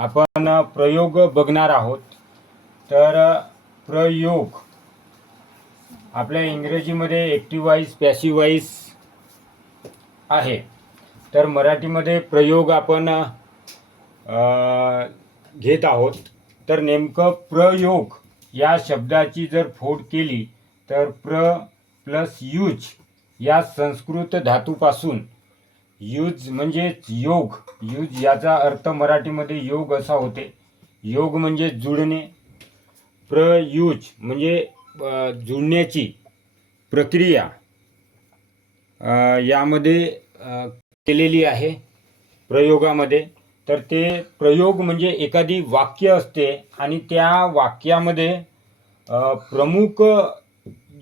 आपण प्रयोग बघणार आहोत. तर प्रयोग. आपल्या इंग्रजीमध्ये ॲक्टिव्ह वाईस पॅसिव्ह वाईस आहे. तर मराठीमध्ये प्रयोग आपण घेत आहोत. तर नेमकं प्रयोग या शब्दाची जर फोड केली तर प्र प्लस यूज या संस्कृत धातूपासून यूज म्हणजेच योग. यूज याचा अर्थ मराठीमध्ये योग असा होते. योग म्हणजे जुळणे प्रयूज म्हणजे जुळण्याची प्रक्रिया यामध्ये केलेली आहे प्रयोगामध्ये. तर ते प्रयोग म्हणजे एखादी वाक्य असते आणि त्या वाक्यामध्ये प्रमुख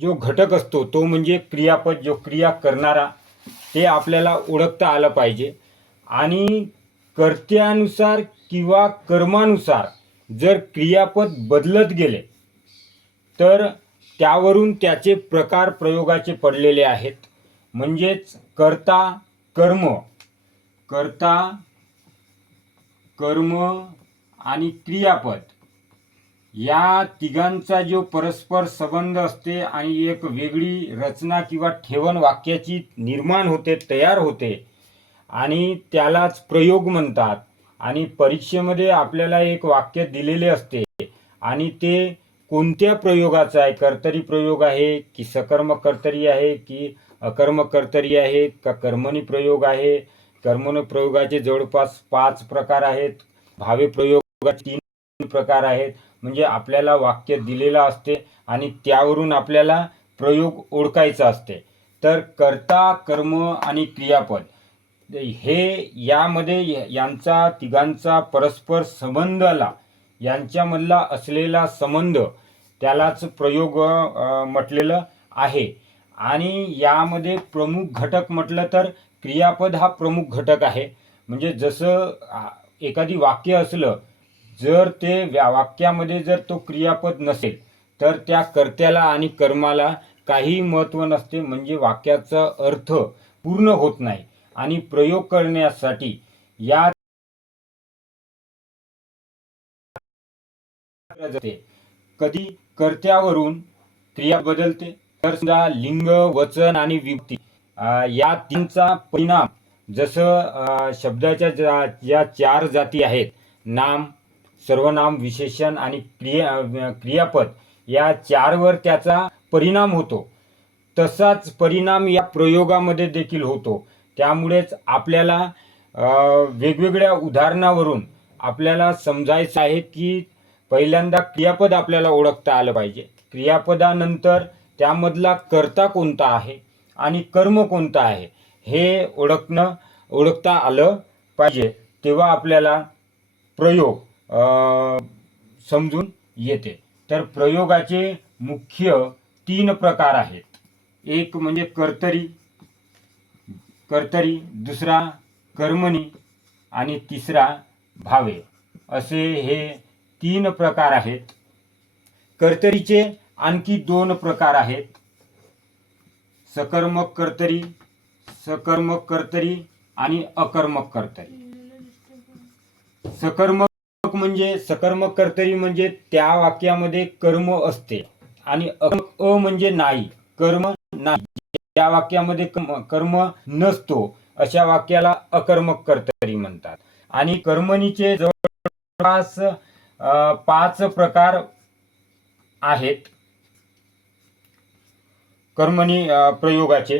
जो घटक असतो तो म्हणजे क्रियापद जो क्रिया करणारा हे आपल्याला ओळखता आलं पाहिजे. आणि कर्त्यानुसार किंवा कर्मानुसार जर क्रियापद बदलत गेले तर त्यावरून त्याचे प्रकार प्रयोगाचे पडलेले आहेत. म्हणजेच कर्ता कर्म. कर्ता कर्म आणि क्रियापद. या तिघांचा जो परस्पर संबंध असते आणि एक वेगळी रचना किंवा ठेवण वाक्याची निर्माण होते तयार होते आणि त्यालाच प्रयोग म्हणतात आणि परीक्षेमध्ये आपल्याला एक वाक्य दिलेले असते आणि ते कोणत्या प्रयोगाचं आहे? कर्तरी प्रयोग आहे की सकर्म कर्तरी आहे की अकर्म कर्तरी आहे का कर्मणी प्रयोग आहे? कर्मण प्रयोगाचे जवळपास पाच प्रकार आहेत. भावे प्रयोग तीन प्रकार आहेत. म्हणजे आपल्याला वाक्य दिलेलं असते आणि त्यावरून आपल्याला प्रयोग ओळखायचा असते. तर कर्ता कर्म आणि क्रियापद हे यामध्ये यांचा तिघांचा परस्पर संबंध आला यांच्यामधला असलेला संबंध त्यालाच प्रयोग म्हटलेलं आहे. आणि यामध्ये प्रमुख घटक म्हटलं तर क्रियापद हा प्रमुख घटक आहे. म्हणजे जसं एखादी वाक्य असलं जर ते वाक्यामध्ये जर तो क्रियापद नसेल तर त्या कर्त्याला आणि कर्माला काही महत्त्व नसते म्हणजे वाक्याचा अर्थ पूर्ण होत नाही. आणि प्रयोग करण्यासाठी या कधी कर्त्यावरून क्रिया बदलते तर सुद्धा लिंग वचन आणि विभक्ती या तीनचा परिणाम जसं अं, शब्दाच्या ज्या चार जाती आहेत नाम सर्वनाम विशेषण आणि क्रिया क्रियापद या चारवर त्याचा परिणाम होतो. तसाच परिणाम या प्रयोगामध्ये देखील होतो. त्यामुळेच आपल्याला वेगवेगळ्या उदाहरणावरून आपल्याला समजायचं आहे की पहिल्यांदा क्रियापद आपल्याला ओळखता आलं पाहिजे. क्रियापदानंतर त्यामधला कर्ता कोणता आहे आणि कर्म कोणता आहे हे ओळखणं ओळखता आलं पाहिजे. तेव्हा आपल्याला प्रयोग समजून येते. तर प्रयोगाचे मुख्य तीन प्रकार आहेत. एक म्हणजे कर्तरी कर्तरी दुसरा कर्मणी आणि तिसरा भावे. असे हे तीन प्रकार आहेत. कर्तरीचे आणखी दोन प्रकार आहेत. सकर्मक कर्तरी सकर्मक कर्तरी आणि अकर्मक कर्तरी. सकर्मक म्हणजे सकर्मक कर्तरी म्हणजे त्या वाक्यामध्ये कर्म असते. आणि अ म्हणजे नाही कर्म नाही. त्या वाक्यामध्ये कर्म- नसतो अशा वाक्याला अकर्मक कर्तरी म्हणतात. आणि कर्मणीचे जवळपास पाच प्रकार आहेत. कर्मणी प्रयोगाचे.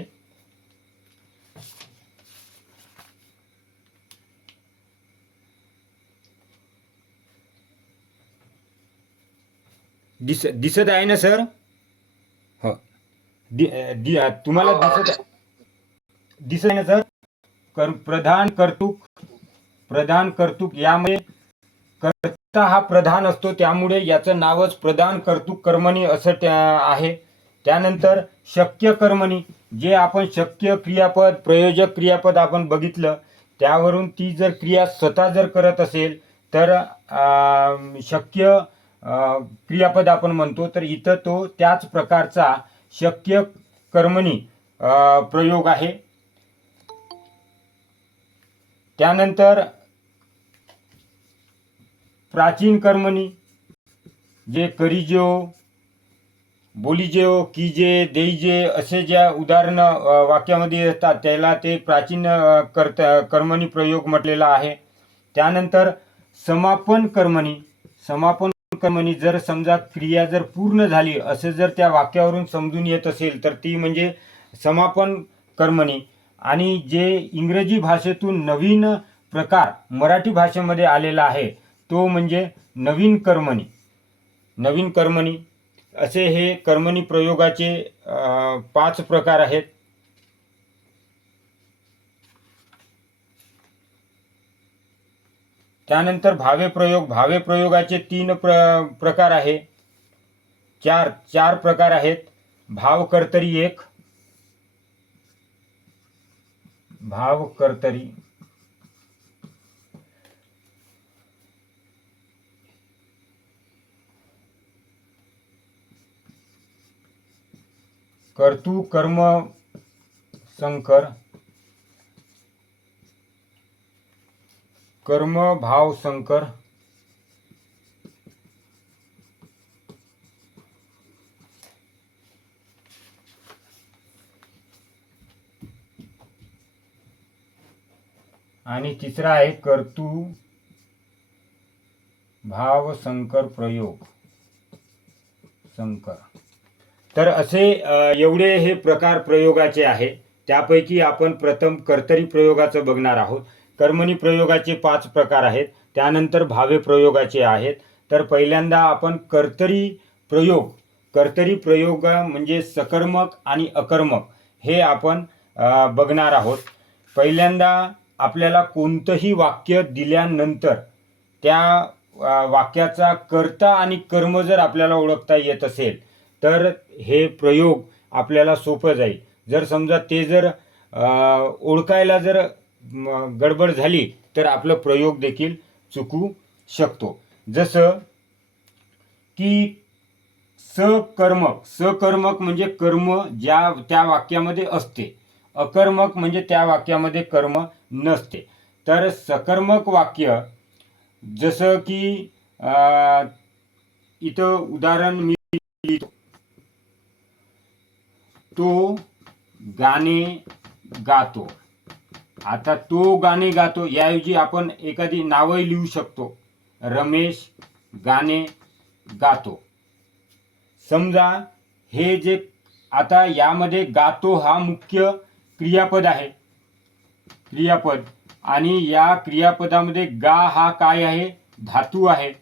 दिस दिसत आहे ना सर? हो. दि- दि- तुम्हाला दिसत दिसत आहे ना सर? कर प्रधान कर्तुक प्रधान कर्तुक यामुळे कर्ता हा प्रधान असतो त्यामुळे याचं नावच प्रधान कर्तुक कर्मणी असं त्या आहे. त्यानंतर शक्य कर्मणी जे आपण शक्य क्रियापद प्रयोजक क्रियापद आपण बघितलं त्यावरून ती जर क्रिया स्वतः जर करत असेल तर शक्य क्रियापद आपण म्हणतो तर इथं तो त्याच प्रकारचा शक्य कर्मणी प्रयोग आहे. त्यानंतर प्राचीन कर्मणी जे करीजो बोलीजेओ कीजे देईजे असे ज्या उदाहरणं वाक्यामध्ये येतात त्याला ते प्राचीन कर्त कर्मणी प्रयोग म्हटलेला आहे. त्यानंतर समापन कर्मणी समापन कर्मणी जर समजा क्रिया जर पूर्ण झाली असं जर त्या वाक्यावरून समजून येत असेल तर ती म्हणजे समापन कर्मणी. आणि जे इंग्रजी भाषेतून नवीन प्रकार मराठी भाषेमध्ये आलेला आहे तो म्हणजे नवीन कर्मणी. नवीन कर्मणी. असे हे कर्मणी प्रयोगाचे पाच प्रकार आहेत. त्यानंतर भावे प्रयोग भावे प्रयोगाचे तीन प्र प्रकार आहे. चार चार प्रकार आहेत. भावकर्तरी एक. भाव कर्तरी कर्तू कर्म संकर. कर्म भाव संकर. आणि तिसरा आहे कर्तू भाव संकर प्रयोग. संकर. तर असे एवढे हे प्रकार प्रयोगाचे आहे. त्यापैकी आपण प्रथम कर्तरी प्रयोगाचं बघणार आहोत. कर्मणी प्रयोगाचे पाच प्रकार आहेत. त्यानंतर भावे प्रयोगाचे आहेत. तर पहिल्यांदा आपण कर्तरी प्रयोग कर्तरी प्रयोग म्हणजे सकर्मक आणि अकर्मक हे आपण बघणार आहोत. पहिल्यांदा आपल्याला कोणतंही वाक्य दिल्यानंतर त्या वाक्याचा कर्ता आणि कर्म जर आपल्याला ओळखता येत असेल तर हे प्रयोग आपल्याला सोपं जाईल. जर समजा ते जर ओळखायला जर गडबड झाली तर आपलं प्रयोग देखील चुकू शकतो. जसं की सकर्मक सकर्मक म्हणजे कर्म ज्या त्या वाक्यामध्ये असते. अकर्मक म्हणजे त्या वाक्यामध्ये कर्म नसते. तर सकर्मक वाक्य जसं की इथं उदाहरण मी लिहितो. तो गाणे गातो. आता तो गाणे गातो याऐवजी आपण एखादी नावही लिहू शकतो. रमेश गाणे गातो. समजा हे जे आता यामध्ये गातो हा मुख्य क्रियापद आहे. क्रियापद. आणि या क्रियापदामध्ये गा हा काय आहे? धातू आहे.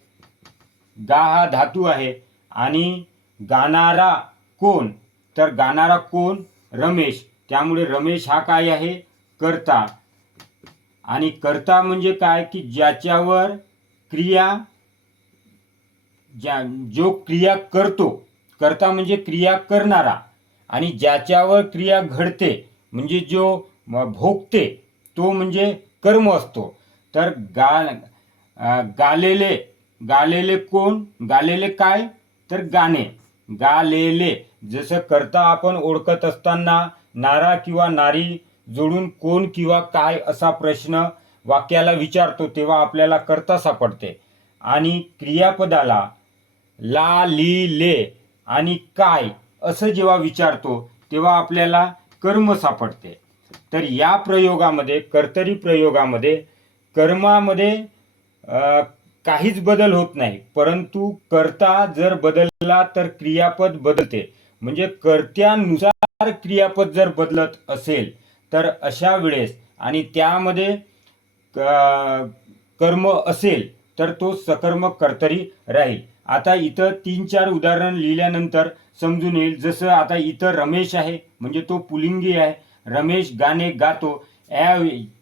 गा हा धातू आहे. आणि गाणारा कोण? तर गाणारा कोण? रमेश. त्यामुळे रमेश हा काय आहे? कर्ता आणि कर्ता म्हणजे काय? की ज्याच्यावर क्रिया ज्या जो क्रिया करतो. कर्ता म्हणजे क्रिया करणारा. आणि ज्याच्यावर क्रिया घडते म्हणजे जो भोगते तो म्हणजे कर्म असतो. तर गा गालेले गालेले कोण? गालेले काय? तर गाणे. गालेले. जसं करता आपण ओळखत असताना नारा किंवा नारी जोडून कोण किंवा काय असा प्रश्न वाक्याला विचारतो तेव्हा आपल्याला करता सापडते. आणि क्रियापदाला ला ली ले आणि काय असं जेव्हा विचारतो तेव्हा आपल्याला कर्म सापडते. तर या प्रयोगामध्ये कर्तरी प्रयोगामध्ये कर्मामध्ये काहीच बदल होत नाही. परंतु कर्ता जर बदलला तर क्रियापद बदलते. म्हणजे कर्त्यानुसार क्रियापद जर बदलत असेल तर अशा वेळेस आणि त्यामध्ये क- कर्म असेल तर तो सकर्मक कर्तरी राहील. आता इथं तीन चार उदाहरण लिहिल्यानंतर समजून येईल. जसं आता इथं रमेश आहे म्हणजे तो पुलिंगी आहे. रमेश गाणे गातो. या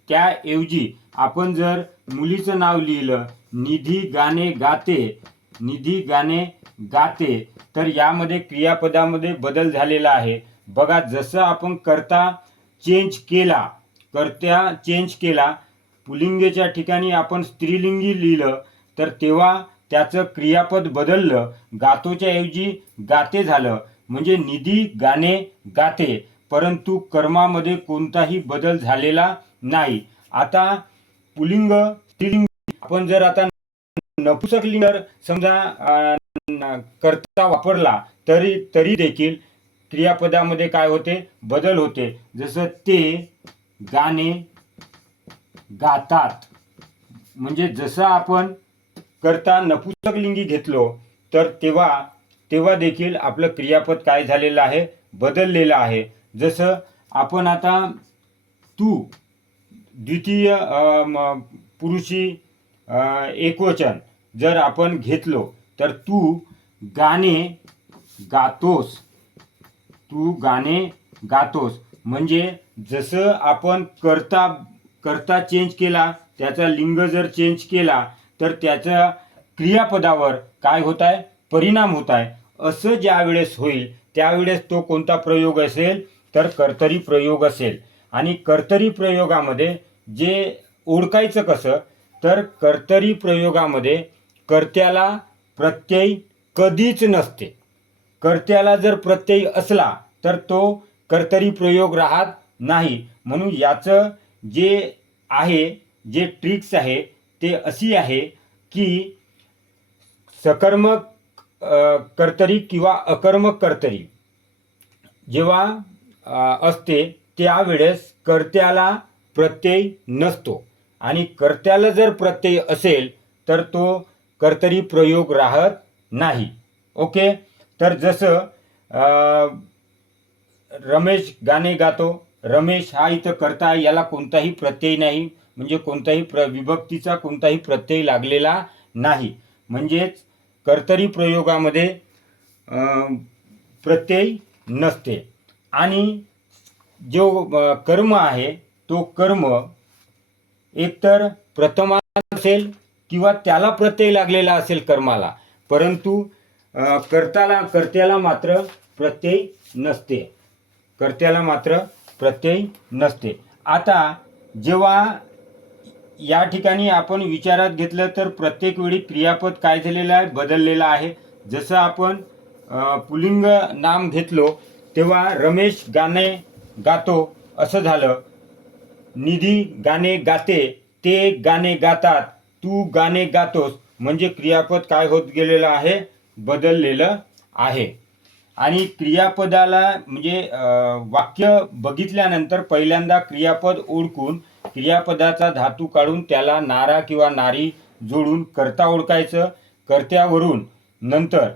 त्याऐवजी आपण जर मुलीचं नाव लिहिलं निधी गाणे गाते निधी गाणे गाते तर यामध्ये क्रियापदामध्ये बदल झालेला आहे. बघा जसं आपण करता चेंज केला कर्त्या चेंज केला पुलिंगेच्या ठिकाणी आपण स्त्रीलिंगी लिहिलं तर तेव्हा त्याचं क्रियापद बदललं गातोच्या ऐवजी गाते झालं. म्हणजे निधी गाणे गाते. परंतु कर्मामध्ये कोणताही बदल झालेला नाही. आता पुलिंग स्त्रीलिंग आपण जर आता नपुसकलिंग समजा अ, करता वापरला तरी तरी देखील क्रियापदामध्ये काय होते? बदल होते. जसं ते गाणे गातात. म्हणजे जसं आपण करता नपुसकलिंगी घेतलो तर तेव्हा तेव्हा देखील आपलं क्रियापद काय झालेलं आहे? बदललेलं आहे. जसं आपण आता तू द्वितीय म, पुरुषी एकवचन जर आपण घेतलो तर तू गाणे गातोस. तू गाणे गातोस. म्हणजे जसं आपण करता करता चेंज केला त्याचा लिंग जर चेंज केला तर त्याचा क्रियापदावर काय होत आहे परिणाम होत आहे असं ज्या वेळेस होईल त्यावेळेस तो कोणता प्रयोग असेल? तर कर्तरी प्रयोग असेल. आणि कर्तरी प्रयोगामध्ये जे ओळखायचं कसं? तर कर्तरी प्रयोगामध्ये कर्त्याला प्रत्यय कधीच नसते. कर्त्याला जर प्रत्यय असला तर तो कर्तरी प्रयोग राहत नाही. म्हणून याचं जे आहे जे ट्रिक्स आहे ते अशी आहे की सकर्मक कर्तरी किंवा अकर्मक कर्तरी जेव्हा असते त्यावेळेस कर्त्याला प्रत्यय नसतो. आणि कर्त्याला जर प्रत्यय असेल तर तो कर्तरी प्रयोग राहत नाही. ओके? तर जसं रमेश गाणे गातो. रमेश हा इथं करता याला कोणताही प्रत्यय नाही. म्हणजे कोणताही प्र विभक्तीचा कोणताही प्रत्यय लागलेला नाही. म्हणजेच कर्तरी प्रयोगामध्ये प्रत्यय नसते. आणि जो कर्म आहे तो कर्म एकतर प्रथमा असेल किंवा त्याला प्रत्यय लागलेला असेल कर्माला. परंतु कर्ताला कर्त्याला मात्र प्रत्यय नसते. कर्त्याला मात्र प्रत्यय नसते. आता जेव्हा या ठिकाणी आपण विचारात घेतलं तर प्रत्येक वेळी क्रियापद काय झालेलं आहे? बदललेलं आहे. जसं आपण पुलिंग नाम घेतलो तेव्हा रमेश गाणे गातो असं झालं. निधी गाणे गाते ते गाणे गातात तू गाणे गातोस. म्हणजे क्रियापद काय होत गेलेलं आहे? बदललेलं आहे. आणि क्रियापदाला म्हणजे वाक्य बघितल्यानंतर पहिल्यांदा क्रियापद ओळखून क्रियापदाचा धातू काढून त्याला नारा किंवा नारी जोडून कर्ता ओळखायचं. कर्त्यावरून नंतर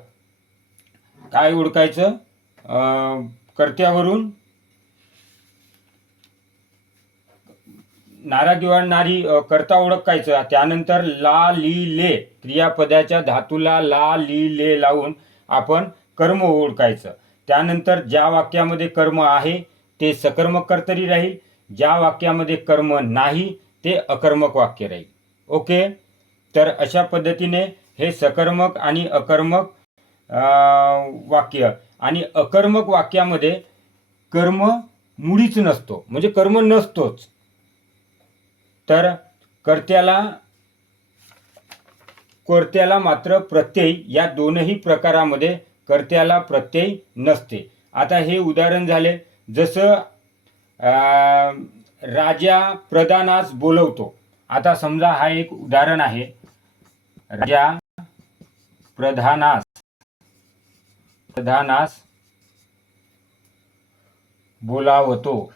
काय ओळखायचं? कर्त्यावरून नारा किंवा नारी करता ओळखायचं. त्यानंतर ला ली ले क्रियापदाच्या धातूला ला ली ले लावून आपण कर्म ओळखायचं. त्यानंतर ज्या वाक्यामध्ये कर्म आहे ते सकर्मक कर्तरी राहील. ज्या वाक्यामध्ये कर्म नाही ते अकर्मक वाक्य राहील. ओके? तर अशा पद्धतीने हे सकर्मक आणि अकर्मक वाक्य आणि अकर्मक वाक्यामध्ये कर्म मुळीच नसतो. म्हणजे कर्म नसतोच. तर कर्त्याला कर्त्याला मात्र प्रत्यय या दोनही प्रकारामध्ये कर्त्याला प्रत्यय नसते. आता हे उदाहरण झाले. जसं राजा प्रधानास बोलवतो. आता समजा हा एक उदाहरण आहे. राजा प्रधानास प्रधानास बोलावतो.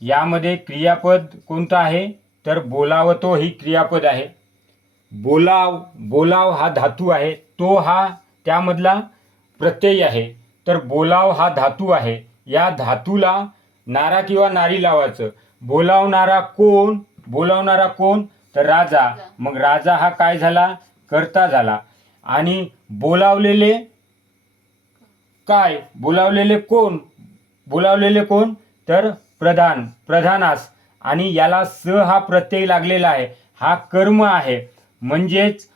यामध्ये क्रियापद कोणतं आहे? तर बोलावतो ही क्रियापद आहे. बोलाव बोलाव हा धातू आहे. तो हा त्यामधला प्रत्यय आहे. तर बोलाव हा धातू आहे. या धातूला नारा किंवा नारी लावायचं. बोलावणारा कोण? बोलावणारा कोण? तर राजा. मग राजा हा काय झाला? करता झाला. आणि बोलावलेले काय? बोलावलेले कोण? बोलावलेले कोण? तर प्रधान प्रधानास. आणि याला स हा प्रत्यय लागलेला आहे. हा कर्म आहे. म्हणजेच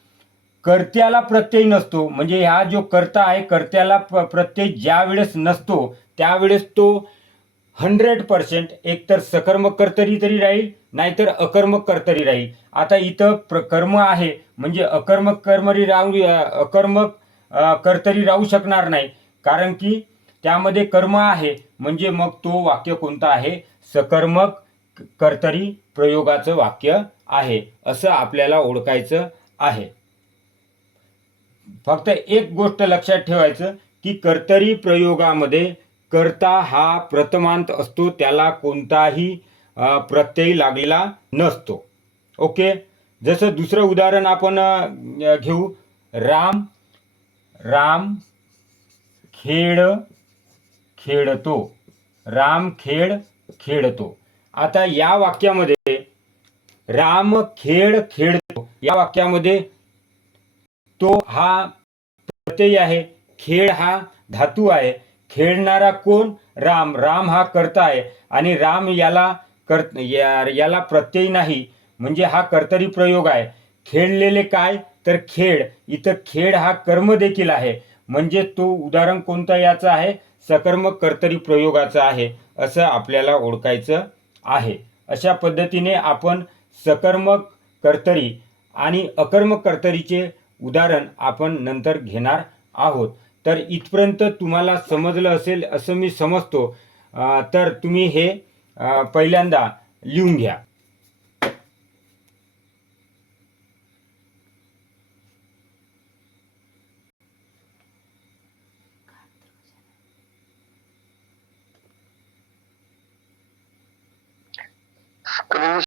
कर्त्याला प्रत्यय नसतो. म्हणजे हा जो कर्ता आहे कर्त्याला प्रत्यय ज्या वेळेस नसतो त्यावेळेस तो हंड्रेड पर्सेंट एकतर सकर्मक कर्तरी तरी राहील नाहीतर अकर्मक कर्तरी राहील. आता इथं प्र कर्म आहे. म्हणजे अकर्मक कर्मरी राहू अकर्मक कर्तरी राहू शकणार नाही. कारण की त्यामध्ये कर्म आहे. म्हणजे मग तो वाक्य कोणता आहे? सकर्मक कर्तरी प्रयोगाचं वाक्य आहे. असं आपल्याला ओळखायचं आहे. फक्त एक गोष्ट लक्षात ठेवायचं की कर्तरी प्रयोगामध्ये कर्ता हा प्रथमांत असतो त्याला कोणताही प्रत्यय लागलेला नसतो. ओके? जसं दुसरं उदाहरण आपण घेऊ. राम राम खेळ खेळतो राम खेळ खेळतो आता या वाक्यामध्ये राम खेळ खेळतो या वाक्यामध्ये हा प्रत्यय आहे. खेळ हा धातू आहे. खेळणारा कोण? राम. राम हा कर्ता आहे. आणि राम याला कर या- याला प्रत्यय नाही. म्हणजे हा कर्तरी प्रयोग आहे. खेळलेले काय? तर खेळ. इथं खेळ हा कर्म देखील आहे. म्हणजे तो उदाहरण कोणता याचा आहे? सकर्मक कर्तरी प्रयोगाचा आहे. असं आपल्याला ओळखायचं आहे. अशा पद्धतीने आपण सकर्मक कर्तरी आणि अकर्मक कर्तरीचे उदाहरण आपण नंतर घेणार आहोत. तर इथपर्यंत तुम्हाला समजलं असेल असं मी समजतो. तर तुम्ही हे पहिल्यांदा लिहून घ्या.